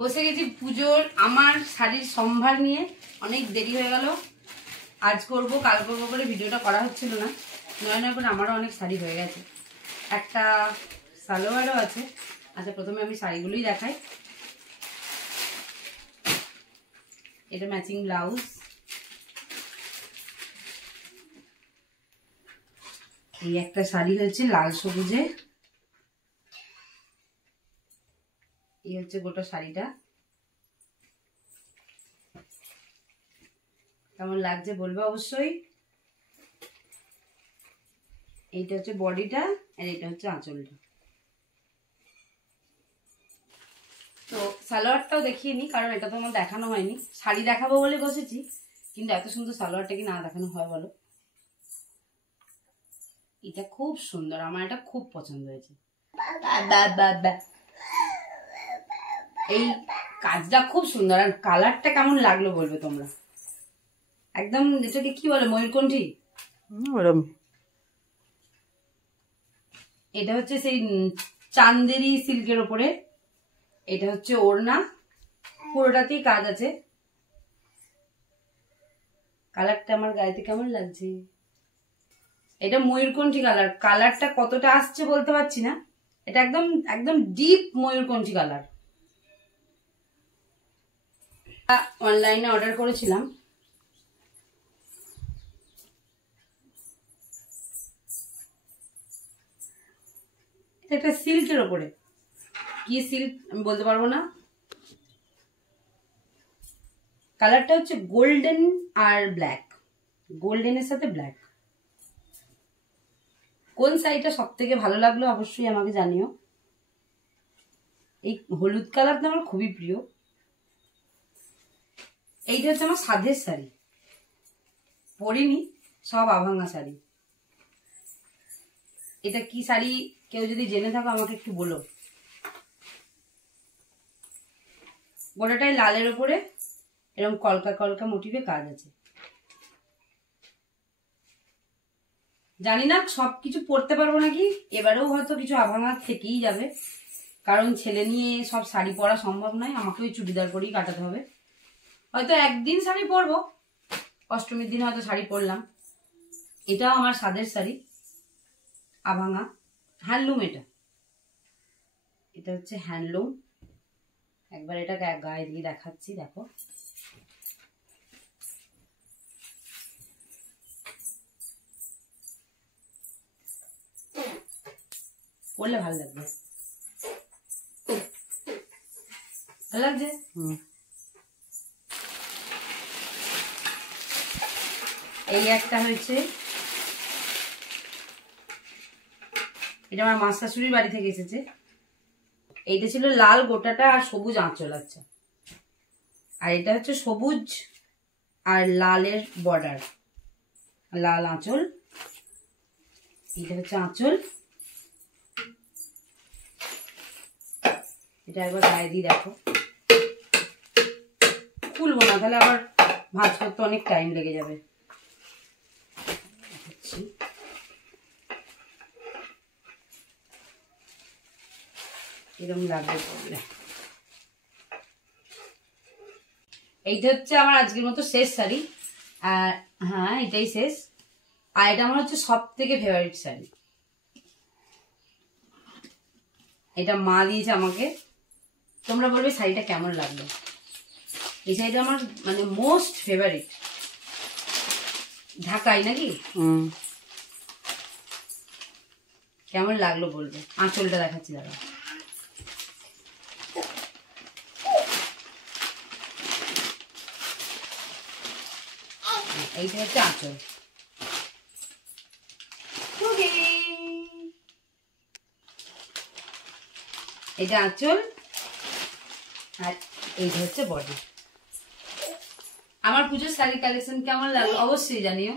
বসে গেছি পুজোর আমার শাড়ির সম্ভার নিয়ে। অনেক দেরি হয়ে গেল, আজ করব কাল করবো করে ভিডিওটা করা হচ্ছিল না। নয় নয় করে আমারও অনেক শাড়ি হয়ে গেছে, একটা সালোয়ারও আছে। আচ্ছা প্রথমে আমি শাড়িগুলোই দেখাই। এটা ম্যাচিং ব্লাউজ, এই একটা শাড়ি হয়েছে লাল সবুজে, এই হচ্ছে গোটা শাড়িটা। কেমন লাগছে বলবে অবশ্যই। এইটা হচ্ছে বডিটা আর এটা হচ্ছে আঁচলটা। তো সালোয়ারটাও দেখিয়ে নি, কারণ এটা তো আমার দেখানো হয়নি। শাড়ি দেখাবো বলে বসেছি, কিন্তু এত সুন্দর সালোয়ারটা কি না দেখানো হয় বলো। এটা খুব সুন্দর, আমার এটা খুব পছন্দ হয়েছে। এই কাজটা খুব সুন্দর, আর কালারটা কেমন লাগলো বলবে তোমরা। একদম এটাকে কি বলে, ময়ূরকণ্ঠী। এটা হচ্ছে সেই চান্দেরি সিল্কের ওপরে। এটা হচ্ছে ওড়না, পুরোটাতেই কাজ আছে। কালারটা আমার গায়েতে কেমন লাগছে। এটা ময়ূরকণ্ঠী কালার। কালারটা কতটা আসছে বলতে পারছি না, এটা একদম একদম ডিপ ময়ূরকণ্ঠী কালার। অনলাইনে অর্ডার করেছিলাম। একটা সিল্কের ওপরে, কি সিল্ক আমি বলতে পারবো না। কালারটা হচ্ছে গোল্ডেন আর ব্ল্যাক, গোল্ডেনের সাথে ব্ল্যাক। কোন শাড়িটা সব থেকে ভালো লাগলো অবশ্যই আমাকে জানিও। এই হলুদ কালারটা আমার খুবই প্রিয়। এইটা হচ্ছে আমার সাধের শাড়ি, পরিনি, সব আভাঙা শাড়ি। এটা কি শাড়ি কেউ যদি জেনে থাকো আমাকে একটু বলো। গোটাটাই লালের ওপরে এরকম কলকা কলকা মোটিভে কাজ আছে। জানি না সবকিছু পরতে পারবো নাকি, এবারেও হয়তো কিছু আভাঙা থেকেই যাবে, কারণ ছেলে নিয়ে সব শাড়ি পরা সম্ভব নয়। আমাকে ওই চুড়িদার করেই কাটাতে হবে। হয়তো একদিন শাড়ি পরবো, অষ্টমীর দিন হয়তো শাড়ি পরলাম। এটাও আমার সাদের শাড়ি, আভাঙা, হ্যান্ডলুম। এটা হচ্ছে হ্যান্ডলুম। একবার এটা গায়ে দিয়ে দেখাচ্ছি, দেখো। পরলে ভালো লাগবে, ভালো লাগছে। এই একটা হয়েছে, এটা আমার মা শাশুড়ির বাড়ি থেকে এসেছে। এইটা ছিল লাল গোটাটা আর সবুজ আঁচল। আচ্ছা, আর এটা হচ্ছে সবুজ আর লালের বর্ডার, লাল আঁচল। এটা হচ্ছে আঁচল। এটা একবার গায়ে দিয়ে দেখো। খুলবো না, তাহলে আবার ভাঁজ করতে অনেক টাইম লেগে যাবে। এরকম লাগবে পরলে। এইটা হচ্ছে আমার আজকের মতো শেষ শাড়ি। আর হ্যাঁ, এটাই শেষ। আর এটা আমার হচ্ছে সব থেকে ফেভারিট শাড়ি। এটা মা দিয়েছে আমাকে। তোমরা বলবে শাড়িটা কেমন লাগলো। এই শাড়িটা আমার মানে মোস্ট ফেভারিট। ঢাকাই নাকি, কেমন লাগলো বলবে। আঁচলটা দেখাচ্ছি দাদা। এইটা হচ্ছে আঁচল। এটা আঁচল আর এইটা হচ্ছে বডি। আমার পুজোর শাড়ি কালেকশন কেমন লাগলো অবশ্যই জানিও।